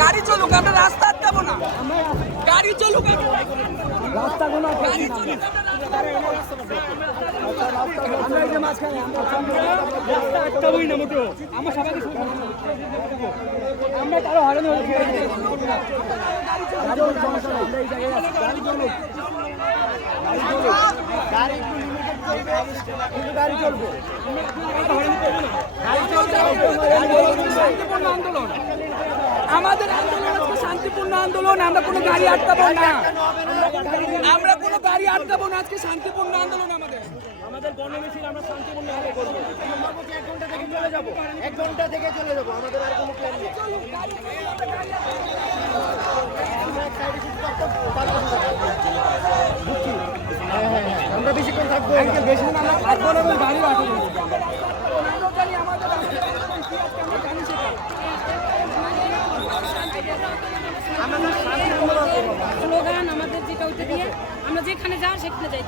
গাড়ি চলুক, আমরা রাস্তা আটকাবো না। গাড়ি চলুক, রাস্তা কোনো গাড়ি চলুক, আমরা এই যে মাঝখানে রাস্তা আটকাবোই না মোটেও। আমরা সবাইকে আমরা কারো হয়রানি হলে গাড়ি চলুক, সমস্যা নেই, আমরা এই জায়গায় আছি। গাড়ি চলুক, গাড়ি চলুক, গাড়ি একটু লিমিটেড চলবে, কিন্তু গাড়ি চলবে, গাড়ি চলবে। শান্তিপূর্ণ আন্দোলন, আমাদের আন্দোলন হচ্ছে শান্তিপূর্ণ আন্দোলন। আমরা কোনো গাড়ি আটকাবো না, আমরা কোনো গাড়ি আটকাবো না। আজকে শান্তিপূর্ণ আন্দোলন আমাদের গণমিছিল আমরা শান্তিপূর্ণভাবে করবো। 1 ঘন্টা থেকে চলে যাবো, 1 ঘন্টা থেকে চলে যাবো, আমাদের আর কোনো প্ল্যান নেই। আমরা বেশিক্ষণ থাকবো, বেশিক্ষণ আমরা থাকবো না, গাড়ি আটকাবো। স্লোগান আমাদের যেটা ওইটা দিয়ে আমরা যেখানে যাই সেখানে যাই।